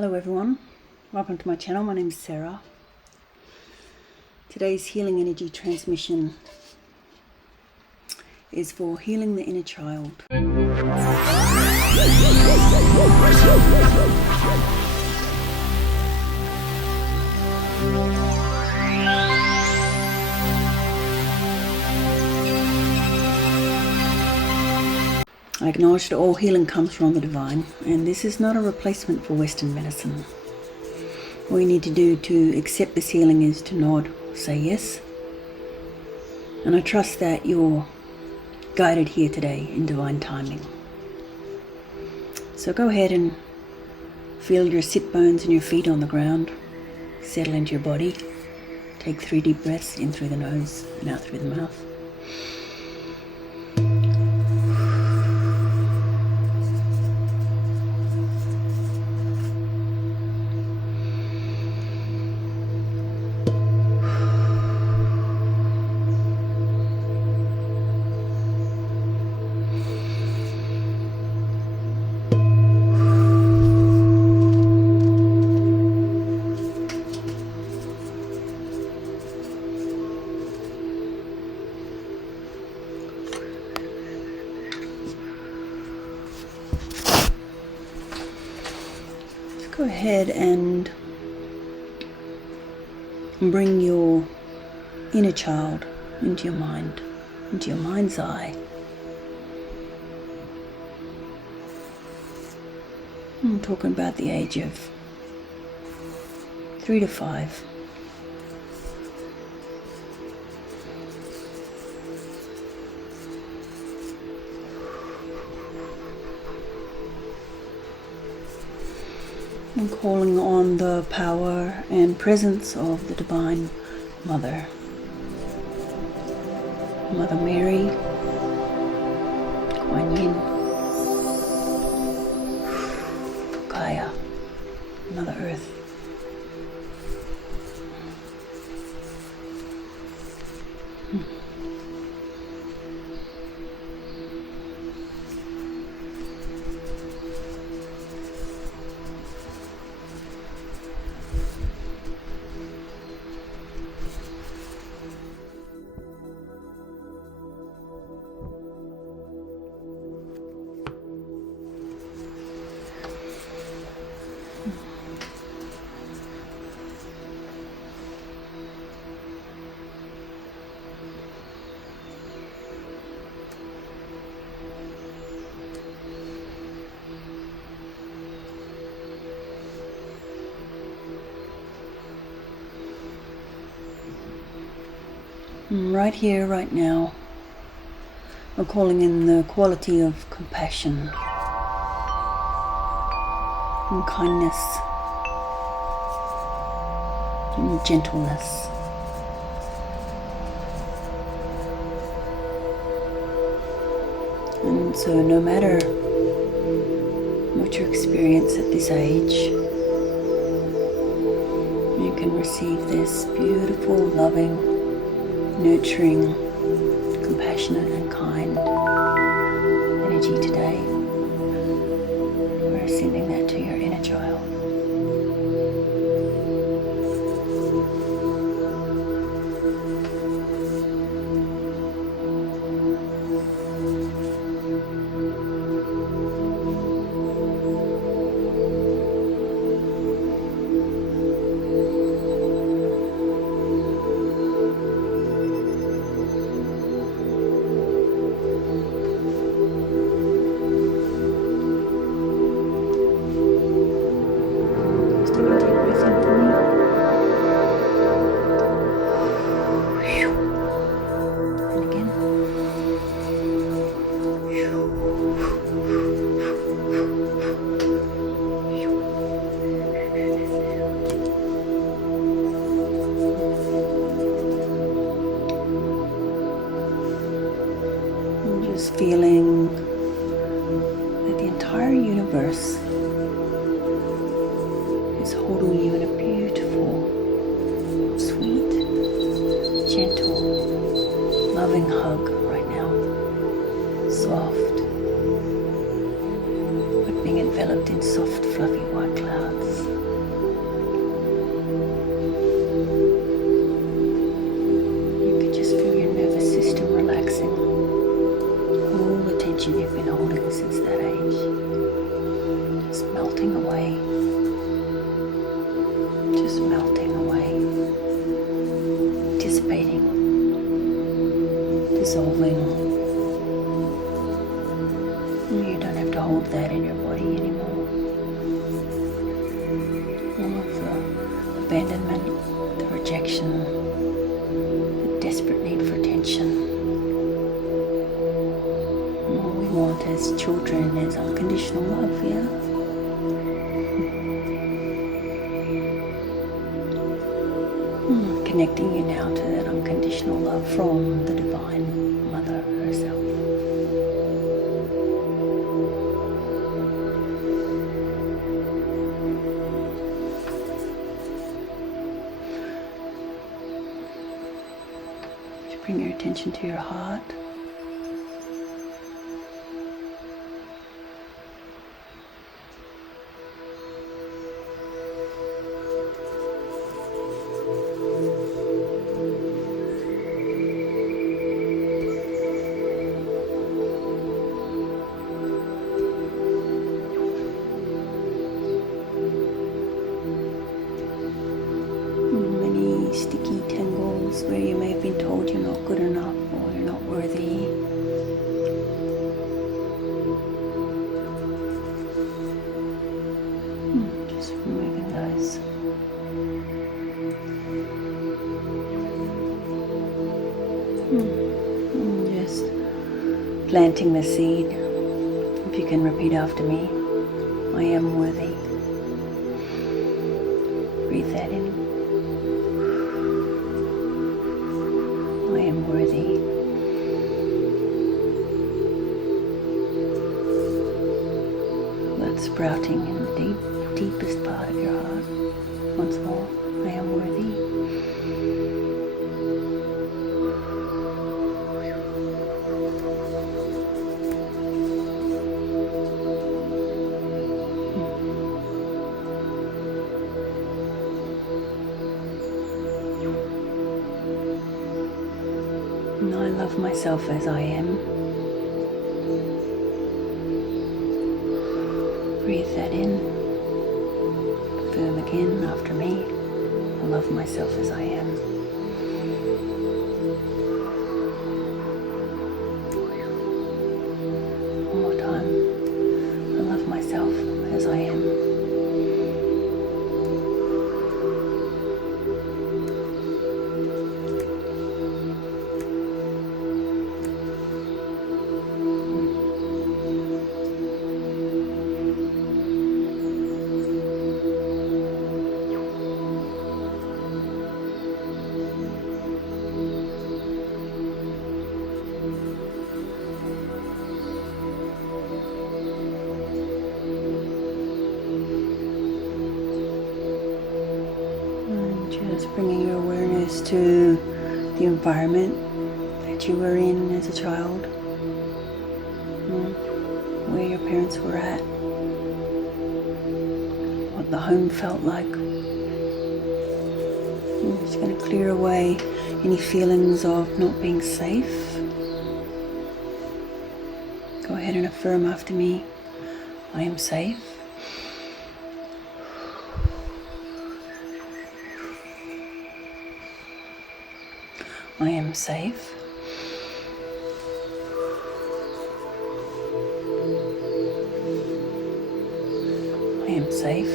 Hello everyone, welcome to my channel. My name is Sarah. Today's healing energy transmission is for healing the inner child. I acknowledge that all healing comes from the divine, and this is not a replacement for Western medicine. All you need to do to accept this healing is to nod, say yes, and I trust that you're guided here today in divine timing. So go ahead and feel your sit bones and your feet on the ground, settle into your body, take 3 deep breaths in through the nose and out through the mouth. Go ahead and bring your inner child into your mind, into your mind's eye. I'm talking about the age of 3 to 5. I'm calling on the power and presence of the Divine Mother, Mother Mary, Kuan Yin, Gaia, Mother Earth. Right here, right now, we're calling in the quality of compassion and kindness and gentleness. And so no matter what your experience at this age, you can receive this beautiful, loving, nurturing, compassionate and kind energy today. We're sending that to your inner child. Feeling that the entire universe is holding you in a beautiful, sweet, gentle, loving hug right now. Soft, but being enveloped in in soft, fluffy white clouds. You could just feel your nervous system relaxing. All the tension you've been holding since that age, just melting away. Just melting away. Dissipating. Dissolving. You don't have to hold that in your body anymore. All of the abandonment, the rejection, the desperate need for attention. All we want as children is unconditional love, yeah? Connecting you now to that unconditional love from the Divine Mother herself. Bring your attention to your heart. Many sticky tangles where you may have been told you're not good enough or you're not worthy. Just removing those. Just planting the seed. If you can repeat after me, I am worthy. Breathe that in. I am worthy. That's sprouting in the deepest part of your heart. Once more, I am worthy. And I love myself as I am. Breathe that in. Affirm again after me. I love myself as I am. One more time. I love myself as I am. Just bringing your awareness to the environment that you were in as a child, where your parents were at, what the home felt like. I'm just going to clear away any feelings of not being safe. Go ahead and affirm after me. I am safe. I am safe. I am safe.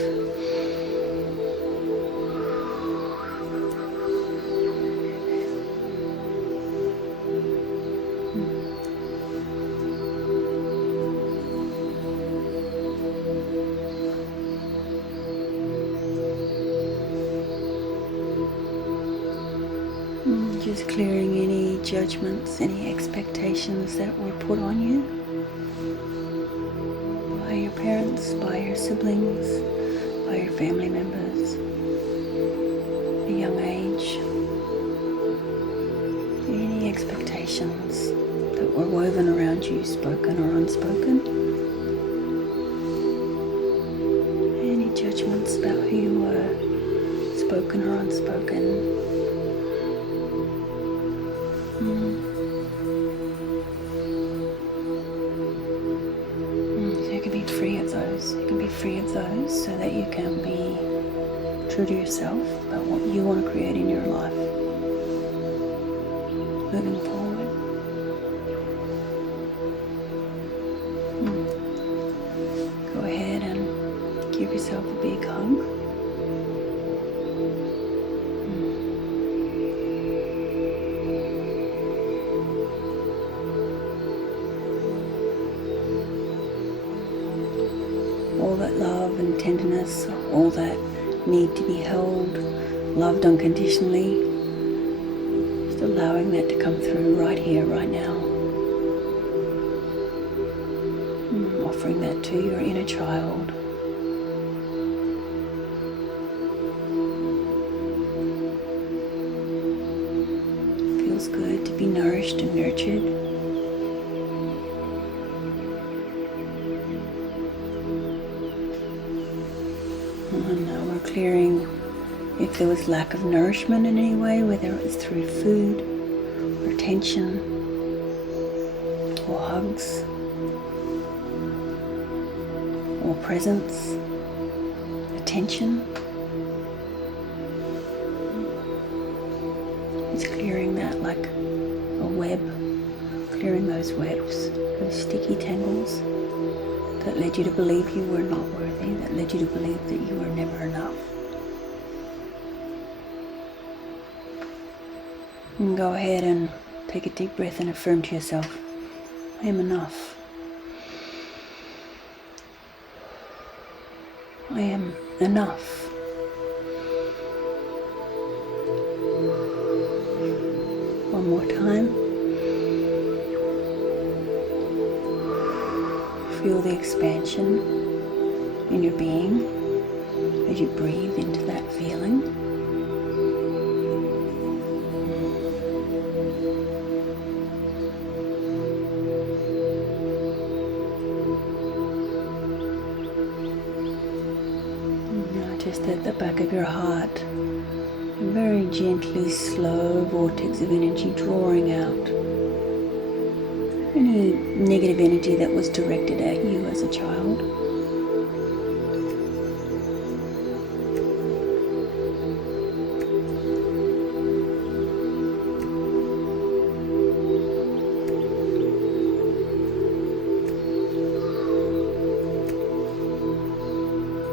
Just clearing any judgments, any expectations that were put on you by your parents, by your siblings, by your family members at a young age. Any expectations that were woven around you, spoken or unspoken. any judgments about who you were, spoken or unspoken. So you can be free of those. You can be free of those so that you can be true to yourself about what you want to create in your life moving forward. Go ahead and give yourself a big hug. All that love and tenderness, all that need to be held, loved unconditionally, just allowing that to come through right here, right now. Offering that to your inner child. Feels good to be nourished and nurtured. And now we're clearing if there was lack of nourishment in any way, whether it was through food or attention or hugs or presence, attention. It's clearing that like a web, clearing those webs, those sticky tangles that led you to believe you were not worthy, that led you to believe that you were never enough. And go ahead and take a deep breath and affirm to yourself, I am enough. I am enough. One more time. Feel the expansion in your being as you breathe into that feeling. Now just at the back of your heart, a very gently slow vortex of energy drawing out any negative energy that was directed at you as a child.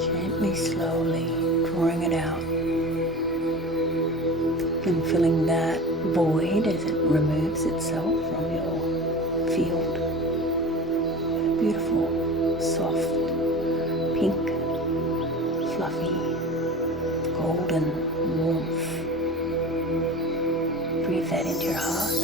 Gently, slowly drawing it out and filling that void as it removes itself from your field. A beautiful, soft, pink, fluffy, golden warmth. Breathe that into your heart.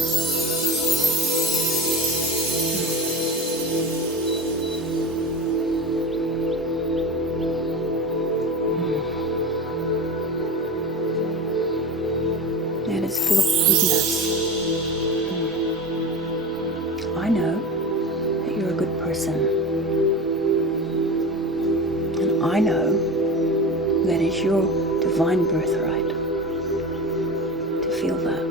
That is full of goodness. I know that you're a good person. And I know that it's your divine birthright to feel that.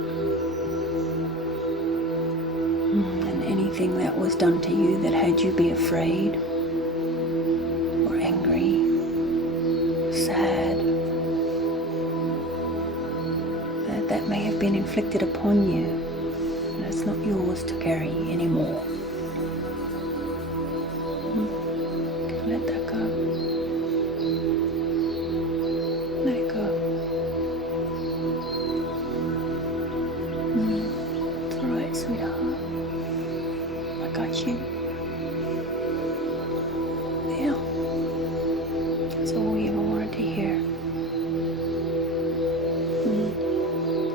And anything that was done to you that had you be afraid or angry, sad, that may have been inflicted upon you. It's not yours to carry anymore. Let that go. Let it go. It's alright, sweetheart. I got you. Yeah. That's all we ever wanted to hear.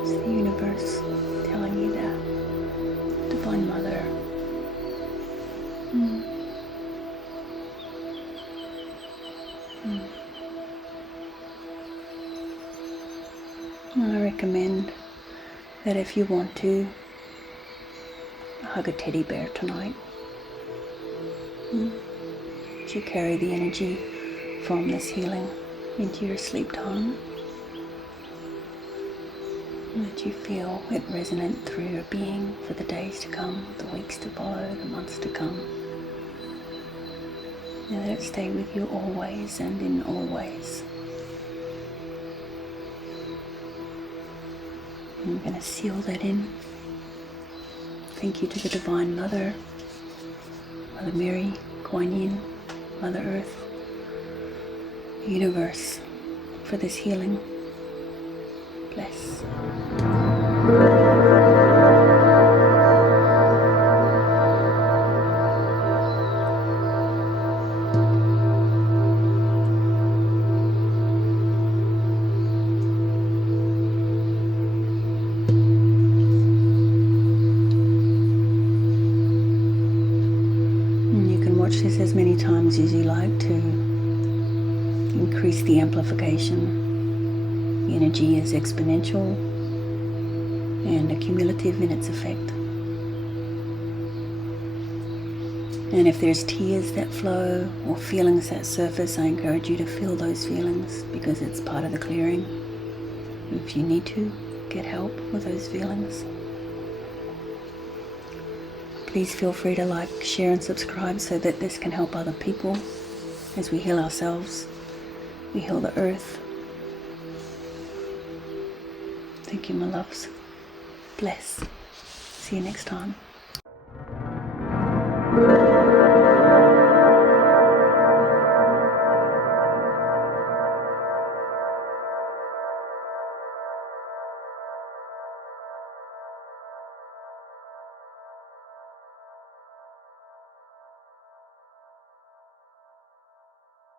It's the universe telling you that. Divine Mother. I recommend that if you want to, hug a teddy bear tonight. To carry the energy from this healing into your sleep time. And that you feel it resonate through your being for the days to come, the weeks to follow, the months to come. And let it stay with you always and in all ways. And I'm going to seal that in. Thank you to the Divine Mother, Mother Mary, Kuan Yin, Mother Earth, the universe, for this healing. Bless. And you can watch this as many times as you like to increase the amplification. The energy is exponential and accumulative in its effect. And if there's tears that flow or feelings that surface, I encourage you to feel those feelings because it's part of the clearing. If you need to, get help with those feelings. Please feel free to like, share and subscribe so that this can help other people as we heal ourselves. We heal the earth. Thank you, my loves. Bless. See you next time.